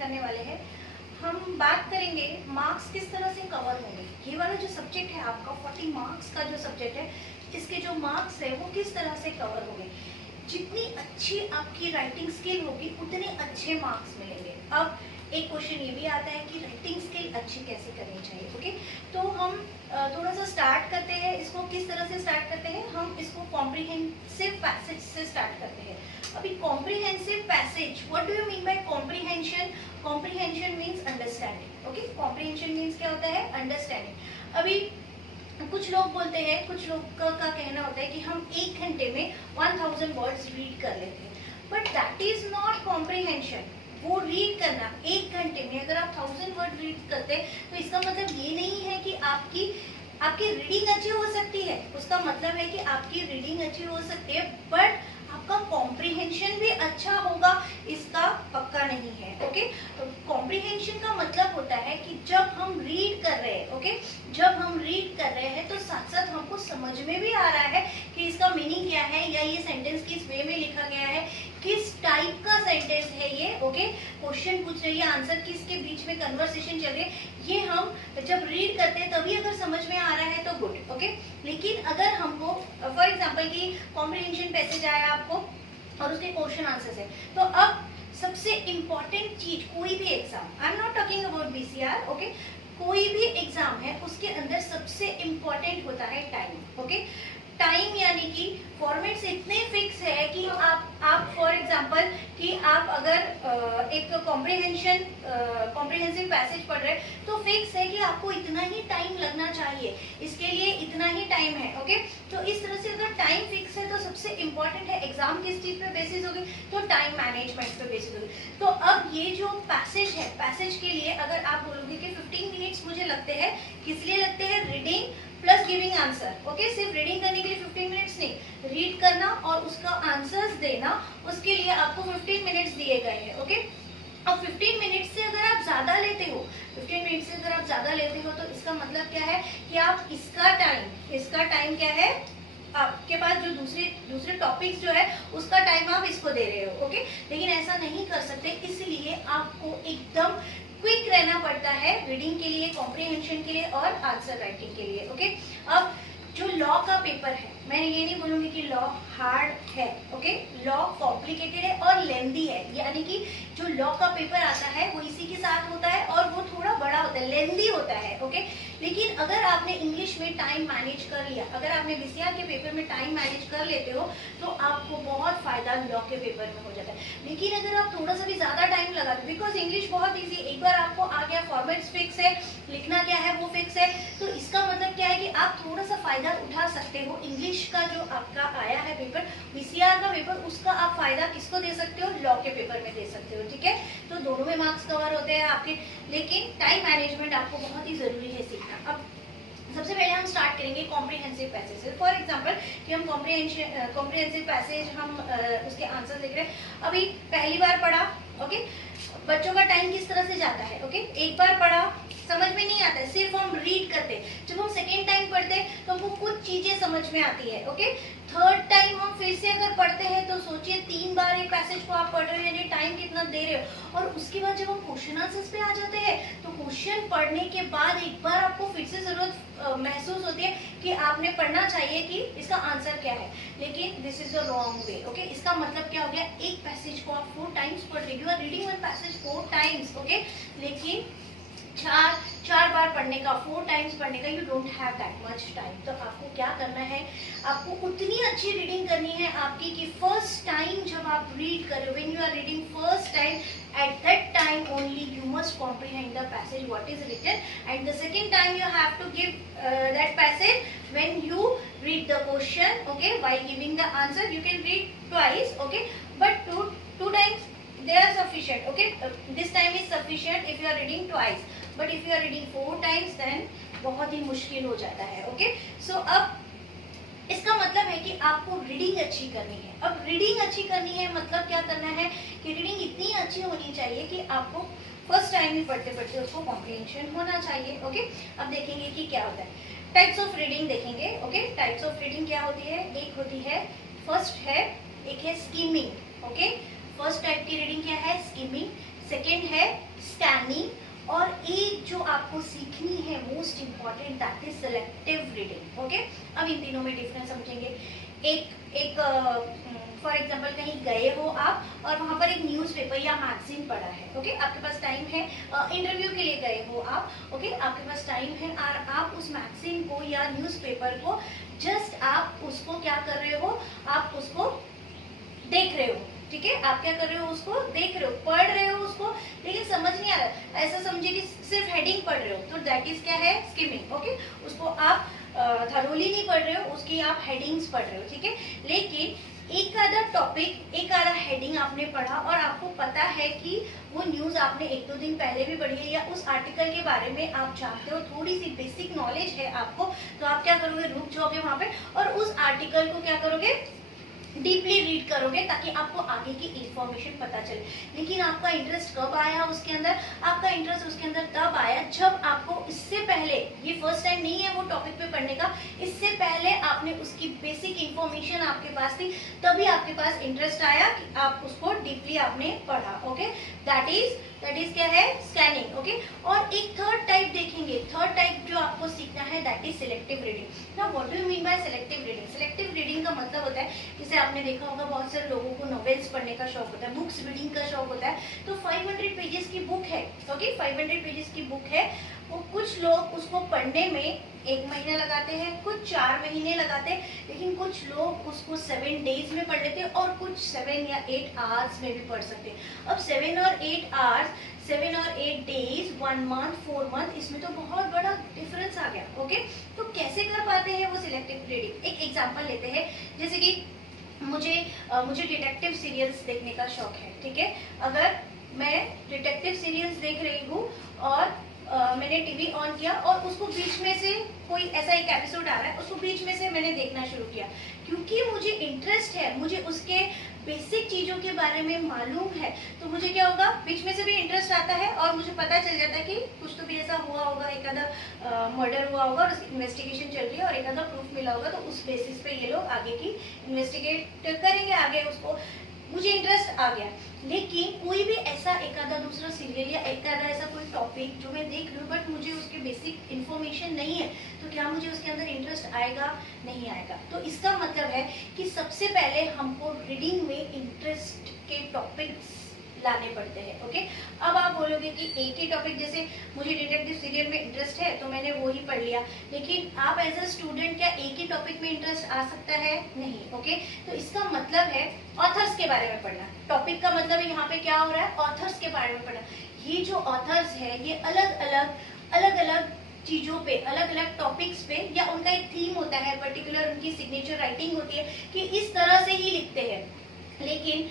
करने वाले हैं। हम बात करेंगे मार्क्स किस तरह से कवर होंगे। ये वाला जो सब्जेक्ट है आपका 40 मार्क्स का जो सब्जेक्ट है, इसके जो मार्क्स है वो किस तरह से कवर होंगे। जितनी अच्छी आपकी राइटिंग स्किल होगी उतने अच्छे मार्क्स मिलेंगे। अब एक क्वेश्चन ये भी आता है कि राइटिंग स्किल अच्छी कैसे करनी चाहिए। ओके, तो हम थोड़ा सा स्टार्ट करते हैं। इसको किस तरह से स्टार्ट करते हैं, हम इसको कॉम्प्रिहेंसिव पैसेज से स्टार्ट करते हैं। अभी comprehensive passage, what do you mean bye comprehension. Comprehension means understanding. Okay, comprehension means क्या होता है, अंडरस्टैंडिंग। अभी कुछ लोग बोलते हैं, कुछ लोग का कहना होता है कि हम 1 घंटे में 1000 वर्ड्स रीड कर लेते हैं, but that is not comprehension. वो रीड करना 1 घंटे में अगर आप 1000 वर्ड रीड करते हैं तो इसका मतलब ये नहीं है कि आपकी रीडिंग अच्छी हो सकती है। उसका मतलब है कि आपकी रीडिंग अच्छी हो सकती है बट आपका कॉम्प्रिहेंशन भी अच्छा होगा, इसका पक्का नहीं है। ओके, तो कॉम्प्रिहेंशन का मतलब होता है कि जब हम रीड कर रहे हैं, ओके, जब हम रीड कर रहे हैं तो साथ साथ हमको समझ में भी आ रहा है कि इसका मीनिंग क्या है, या ये सेंटेंस किस वे में लिखा गया है, किस टाइप का सेंटेंस है ये। ओके, क्वेश्चन पूछ रही है, आंसर किसके बीच में कन्वर्सेशन चल रही है, ये हम जब रीड करते हैं तभी अगर समझ में आ रहा है तो गुड। ओके, लेकिन अगर हमको फॉर एग्जांपल की कॉम्प्रिहेंशन पैसेज आया आपको और उसके क्वेश्चन आंसर है, तो अब सबसे इम्पोर्टेंट चीज, कोई भी exam, I am not talking about BCR, okay, कोई भी एग्जाम है उसके अंदर सबसे इम्पोर्टेंट होता है टाइम। ओके, टाइम यानी कि फॉर्मेट्स इतने फिक्स है कि आप फॉर एग्जांपल कि आप अगर एक कॉम्प्रिहेंसिव पैसेज पढ़ रहे हैं तो फिक्स है कि आपको इतना ही टाइम लगना चाहिए, इसके लिए इतना ही टाइम है। ओके, तो इस तरह से अगर टाइम फिक्स है तो सबसे इम्पोर्टेंट है एग्जाम किस चीज पे बेसिस होगी, तो टाइम मैनेजमेंट पे बेसिस होगी। तो अब ये जो पैसेज है, पैसेज के लिए अगर आप बोलोगे कि 15 मिनट्स मुझे लगते हैं, किस लिए लगते हैं, reading plus giving answer. Okay, सिर्फ रीडिंग करने के लिए 15 मिनट्स नहीं, रीड करना और उसका आंसर्स देना, उसके लिए आपको 15 मिनट्स दिए गए हैं। ओके, अब 15 मिनट्स से अगर आप ज्यादा लेते हो, 15 मिनट से अगर आप ज्यादा लेते हो तो इसका मतलब क्या है कि आप इसका टाइम क्या है, आपके पास जो दूसरे टॉपिक्स जो है उसका टाइम आप इसको दे रहे हो। ओके, लेकिन ऐसा नहीं कर सकते, इसलिए आपको एकदम क्विक रहना पड़ता है रीडिंग के लिए, कॉम्प्रिहेंशन के लिए और आंसर राइटिंग के लिए। ओके, अब जो लॉ का पेपर है, मैं ये नहीं बोलूंगी कि लॉ हार्ड है। ओके, लॉ कॉम्प्लिकेटेड है और लेंदी है, यानी कि जो लॉ का पेपर आता है वो इसी के साथ होता है और वो थोड़ा बड़ा होता है, लेंदी होता है। ओके, लेकिन अगर आपने इंग्लिश में टाइम मैनेज कर लिया, अगर आपने बीसीआर के पेपर में टाइम मैनेज कर लेते हो तो आपको बहुत फायदा लॉ के पेपर में हो जाता है। लेकिन अगर आप थोड़ा सा भी ज्यादा टाइम लगा दो, बिकॉज इंग्लिश बहुत ईजी, एक बार आपको आ गया, फॉर्मेट्स फिक्स है, लिखना क्या है वो फिक्स है, तो इसका मतलब क्या है कि आप थोड़ा सा फायदा उठा सकते हो। इंग्लिश का जो आपका आया है पेपर, बीसीआर का पेपर, उसका आप फायदा किसको दे सकते हो, लॉ के पेपर में दे सकते हो। ठीक है, तो दोनों में मार्क्स कवर होते हैं आपके, लेकिन टाइम मैनेजमेंट आपको बहुत ही जरूरी है सीखना। अब सबसे पहले हम स्टार्ट करेंगे कॉम्प्रिहेंसिव पैसेज से। फॉर एग्जांपल कि हम कॉम्प्रिहेंसिव पैसेज हम उसके आंसर देख रहे हैं। अभी पहली बार पढ़ा, ओके, बच्चों का टाइम किस तरह से जाता है। ओके, एक बार पढ़ा, समझ में नहीं आता है, सिर्फ हम रीड करते, जब हम सेकेंड टाइम पढ़ते हैं तो हमको कुछ चीजें समझ में आती है। ओके, थर्ड टाइम हम फिर से अगर पढ़ते हैं तो सोचिए 3 बार एक पैसेज को आप पढ़ रहे हो, यानी टाइम कितना दे रहे हो। और उसके बाद जब हम क्वेश्चन आंसर्स पे आ जाते हैं तो क्वेश्चन पढ़ने के बाद एक बार आपको फिर से जरूरत महसूस होती है कि आपने पढ़ना चाहिए कि इसका आंसर क्या है, लेकिन this is the wrong way. Okay, इसका मतलब क्या हो गया, एक पैसेज को आप 4 टाइम्स पढ़ रहे हो, you are reading one passage 4 times. Okay, लेकिन चार बार पढ़ने का, 4 टाइम्स पढ़ने का, you don't have that much time. तो आपको क्या करना है, आपको उतनी अच्छी रीडिंग करनी है आपकी कि फर्स्ट टाइम जब आप रीड करो, when you are reading first time, at that time only you must comprehend the passage what is written, and the second time you have to give that passage when you read the question. Okay, while giving the answer you can read twice, okay, but two times they are sufficient. Okay, this time is sufficient if you are reading twice, but if you are reading 4 times then बहुत ही मुश्किल हो जाता है। Okay, सो अब इसका मतलब है कि आपको रीडिंग अच्छी करनी है। अब रीडिंग अच्छी करनी है मतलब क्या करना है कि रीडिंग इतनी अच्छी होनी चाहिए कि आपको फर्स्ट टाइम ही पढ़ते पढ़ते उसको कॉम्प्रिहेंशन होना चाहिए। ओके, अब देखेंगे कि क्या होता है, टाइप्स ऑफ रीडिंग देखेंगे। ओके, टाइप्स ऑफ रीडिंग क्या होती है, एक होती है, फर्स्ट है, एक है स्कीमिंग। ओके, फर्स्ट टाइप की रीडिंग क्या है, स्कीमिंग। सेकेंड है स्कैनिंग, और एक जो आपको सीखनी है most important, that is selective reading. Okay, अब इन तीनों में डिफरेंस समझेंगे। एक फॉर एग्जाम्पल कहीं गए हो आप और वहाँ पर एक न्यूज़पेपर या मैगजीन पड़ा है, ओके, आपके पास टाइम है, इंटरव्यू के लिए गए हो आप, ओके, आपके पास टाइम है और आप उस मैगजीन को या न्यूज़पेपर को जस्ट आप उसको क्या कर रहे हो, आप उसको देख रहे हो, ठीक है, आप क्या कर रहे हो, उसको देख रहे हो, पढ़ रहे हो उसको, लेकिन समझ नहीं आ रहा, ऐसा समझिए कि सिर्फ हेडिंग पढ़ रहे हो, तो दैट इज क्या है, स्किमिंग। ओके, उसको आप थरोली नहीं पढ़ रहे हो, उसकी आप हेडिंग्स पढ़ रहे हो, ठीक है। लेकिन एक आधा टॉपिक, एक आधा हेडिंग आपने पढ़ा और आपको पता है कि वो न्यूज आपने एक दो दिन पहले भी पढ़ी है या उस आर्टिकल के बारे में आप जानते हो, थोड़ी सी बेसिक नॉलेज है आपको, तो आप क्या करोगे, रुक जाओगे वहां पे और उस आर्टिकल को क्या करोगे, डीपली रीड करोगे ताकि आपको आगे की इंफॉर्मेशन पता चले। लेकिन आपका इंटरेस्ट कब आया उसके अंदर, आपका इंटरेस्ट उसके अंदर तब आया जब आपको इससे पहले, ये फर्स्ट टाइम नहीं है वो टॉपिक पे पढ़ने का, इससे पहले आपने उसकी बेसिक इंफॉर्मेशन आपके पास थी, तभी आपके पास इंटरेस्ट आया कि आप उसको डीपली आपने पढ़ा। ओके, दैट इज क्या है, स्कैनिंग। ओके, और एक थर्ड टाइप देखेंगे, थर्ड टाइप जो आपको सीखना है that is selective reading. Now what do you mean bye selective reading? Selective reading का मतलब होता है, जैसे आपने देखा होगा बहुत सारे लोगों को नॉवेल्स पढ़ने का शौक होता है, बुक्स रीडिंग का शौक होता है, तो 500 पेजेस की बुक है, ओके, 500 पेजेस की बुक है, वो कुछ लोग उसको पढ़ने में 1 महीना लगाते हैं, कुछ 4 महीने लगाते हैं, लेकिन कुछ लोग उसको 7 डेज में पढ़ लेते हैं और कुछ 7 या 8 आवर्स में भी पढ़ सकते हैं। अब 7 और 8 आवर्स, 7 और 8 डेज, 1 मंथ, 4 मंथ, इसमें तो बहुत बड़ा डिफरेंस आ गया। ओके, तो कैसे कर पाते हैं वो सिलेक्टिव रीडिंग? एक एग्जांपल लेते हैं, जैसे कि मुझे डिटेक्टिव सीरियल्स देखने का शौक है, ठीक है। अगर मैं डिटेक्टिव सीरियल्स देख रही हूँ और मैंने टीवी ऑन किया और उसको बीच में से कोई ऐसा एक एपिसोड आ रहा है, उसको बीच में से मैंने देखना शुरू किया, क्योंकि मुझे इंटरेस्ट है, मुझे उसके बेसिक चीजों के बारे में मालूम है, तो मुझे क्या होगा, बीच में से भी इंटरेस्ट आता है और मुझे पता चल जाता है कि कुछ तो भी ऐसा हुआ होगा, एक आधा मर्डर हुआ होगा और उसकी इन्वेस्टिगेशन चल रही है और एक आधा प्रूफ मिला होगा, तो उस बेसिस पे ये लोग आगे की इन्वेस्टिगेट करेंगे, आगे उसको, मुझे इंटरेस्ट आ गया। लेकिन कोई भी ऐसा एक आधा दूसरा सीरियल या एक आधा ऐसा कोई टॉपिक जो मैं देख रही हूँ बट मुझे उसके बेसिक इन्फॉर्मेशन नहीं है, तो क्या मुझे उसके अंदर इंटरेस्ट आएगा, नहीं आएगा। तो इसका मतलब है कि सबसे पहले हमको रीडिंग में इंटरेस्ट के टॉपिक्स लाने पड़ते हैं। ओके, अब आप बोलोगे कि एक ही टॉपिक, जैसे मुझे डिटेक्टिव सीरियल में इंटरेस्ट है तो मैंने वो ही पढ़ लिया, लेकिन आप एज अ स्टूडेंट क्या एक ही टॉपिक में इंटरेस्ट आ सकता है? नहीं। ओके, तो इसका मतलब है ऑथर्स के बारे में पढ़ना। टॉपिक का मतलब यहाँ पे क्या हो रहा है, ऑथर्स के बारे में पढ़ना। ये जो ऑथर्स है ये अलग अलग चीजों पे, अलग अलग टॉपिक्स पे, या उनका एक थीम होता है पर्टिकुलर, उनकी सिग्नेचर राइटिंग होती है कि इस तरह से ही लिखते हैं। लेकिन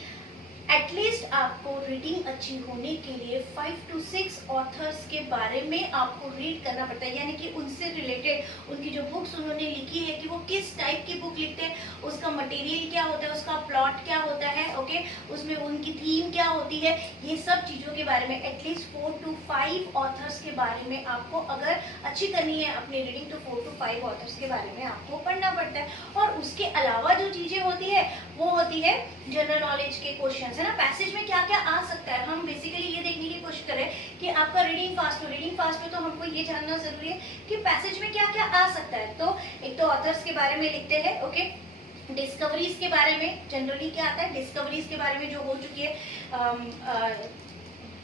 एटलीस्ट आपको रीडिंग अच्छी होने के लिए 5 to 6 ऑथर्स के बारे में आपको रीड करना पड़ता है, यानी कि उनसे रिलेटेड उनकी जो बुक्स उन्होंने लिखी है कि वो किस टाइप की बुक लिखते हैं, उसका मटेरियल क्या होता है, उसका प्लॉट क्या होता है, ओके, उसमें उनकी थीम क्या होती है, ये सब चीज़ों के बारे में एटलीस्ट 4 to 5 ऑथर्स के बारे में आपको, अगर अच्छी करनी है अपनी रीडिंग, तो 4 to 5 ऑथर्स के बारे में आपको पढ़ना पड़ता है। और उसके अलावा जो चीज़ें होती है वो होती है जनरल नॉलेज के क्वेश्चन है ना, पैसेज में क्या क्या आ सकता है। हम बेसिकली ये देखने की कोशिश करें कि आपका रीडिंग फास्ट हो, तो हमको ये जानना जरूरी है कि पैसेज में क्या क्या आ सकता है। तो एक तो ऑथर्स के बारे में लिखते हैं, ओके, डिस्कवरीज के बारे में जनरली क्या आता है, डिस्कवरीज के बारे में जो हो चुकी है,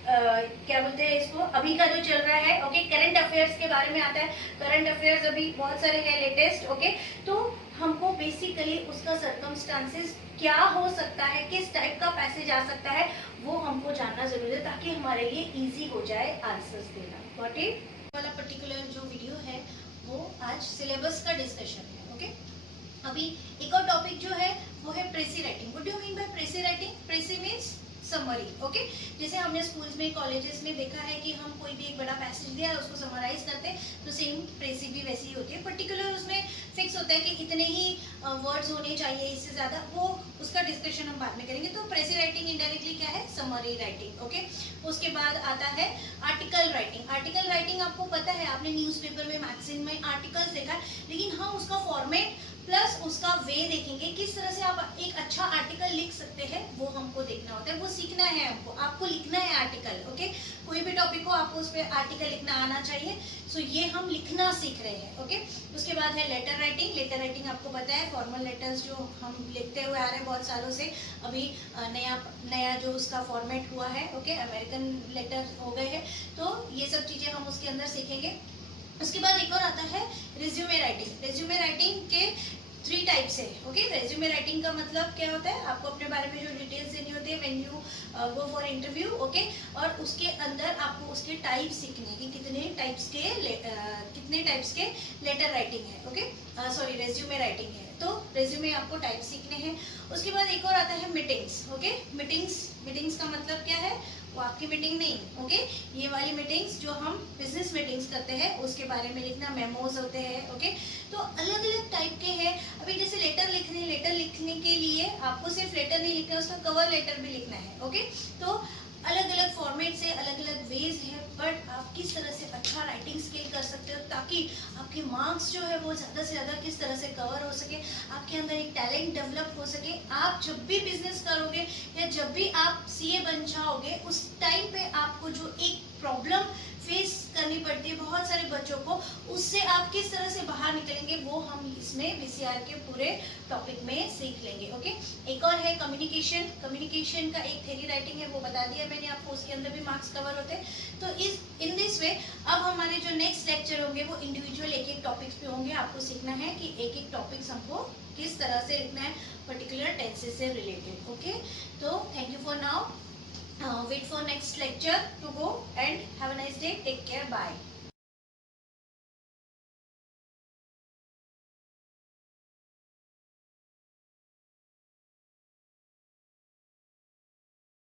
क्या बोलते हैं इसको, अभी का जो चल रहा है, ओके, करंट अफेयर्स के बारे में आता है, करंट अफेयर्स अभी बहुत सारे हैं लेटेस्ट, ओके, तो हमको बेसिकली उसका सर्कमस्टांसेस क्या हो सकता है, किस टाइप का पैसेज आ सकता है, वो हमको जानना जरूरी है ताकि हमारे लिए इजी हो जाए आंसर्स देना। Got it? वाला पर्टिकुलर जो वीडियो है वो आज सिलेबस का डिस्कशन है, ओके। अभी एक और टॉपिक जो है वो है precis writing. What do you mean by precis writing? Precis means summary, okay. जैसे हमने स्कूल्स में, कॉलेजेस में देखा है कि हम कोई भी एक बड़ा पैसेज दिया है उसको समराइज करते हैं, तो सेम प्रेसी भी वैसी ही होती है। पर्टिकुलर उसमें फिक्स होता है कि इतने ही वर्ड्स होने चाहिए, इससे ज़्यादा, वो उसका डिस्कशन हम बाद में करेंगे। तो प्रेसी राइटिंग इनडायरेक्टली क्या है, समरी राइटिंग, ओके। उसके बाद आता है आर्टिकल राइटिंग। आर्टिकल राइटिंग आपको पता है, आपने न्यूज़पेपर में, मैगजीन में आर्टिकल्स देखा है, लेकिन हम उसका फॉर्मेट प्लस उसका वे देखेंगे, किस तरह से आप एक अच्छा आर्टिकल लिख सकते हैं वो हमको देखना होता है, वो सीखना है हमको, आपको लिखना है आर्टिकल। ओके, कोई भी टॉपिक हो आपको उस पर आर्टिकल लिखना आना चाहिए। सो ये हम लिखना सीख रहे हैं। ओके, उसके बाद है लेटर राइटिंग। लेटर राइटिंग आपको पता है फॉर्मल लेटर्स जो हम लिखते हुए आ रहे हैं बहुत सालों से, अभी नया नया जो उसका फॉर्मेट हुआ है, ओके, अमेरिकन लेटर हो गए हैं, तो ये सब चीजें हम उसके अंदर सीखेंगे। उसके बाद एक और आता है रिज्यूमे राइटिंग। रिज्यूमे राइटिंग के 3 टाइप्स है। ओके, रेज्यूमे राइटिंग का मतलब क्या होता है, आपको अपने बारे में जो डिटेल्स देनी होती है when you go for interview. Okay, और उसके अंदर आपको उसके टाइप सीखने की, कितने टाइप्स के लेटर राइटिंग है। ओके, सॉरी रेज्यूमे राइटिंग है, तो रेज्यूमे आपको टाइप सीखने हैं। उसके बाद एक और आता है मीटिंग्स। ओके, मीटिंग्स का मतलब क्या है, वो आपकी मीटिंग नहीं, ओके, ये वाली मीटिंग्स जो हम बिजनेस मीटिंग्स करते हैं उसके बारे में लिखना, मेमोज होते हैं। ओके, तो अलग अलग टाइप के हैं। अभी जैसे लेटर लिखने के लिए आपको सिर्फ लेटर नहीं लिखना है, उसका कवर लेटर भी लिखना है। ओके, तो अलग अलग फॉर्मेट से अलग अलग वेज है, बट आप किस तरह से अच्छा राइटिंग स्किल कर सकते हो ताकि आपके मार्क्स जो है वो ज़्यादा से ज़्यादा किस तरह से कवर हो सके, आपके अंदर एक टैलेंट डेवलप हो सके। आप जब भी बिजनेस करोगे या जब भी आप सीए बन जाओगे, उस टाइम पे आपको जो एक प्रॉब्लम फेस करनी पड़ती है बहुत सारे बच्चों को, उससे आप किस तरह से बाहर निकलेंगे वो हम इसमें वीसीआर के पूरे टॉपिक में सीख लेंगे। ओके, एक और है कम्युनिकेशन। कम्युनिकेशन का एक थ्योरी राइटिंग है, वो बता दिया मैंने आपको, उसके अंदर भी मार्क्स कवर होते हैं। तो इस इन दिस वे अब हमारे जो नेक्स्ट लेक्चर होंगे वो इंडिविजुअल एक एक टॉपिक्स पे होंगे। आपको सीखना है कि एक एक टॉपिक्स हमको किस तरह से लिखना है पर्टिकुलर टेंसेस से रिलेटेड। ओके, तो thank you for now. Wait for next lecture to go and have a nice day. Take care. Bye.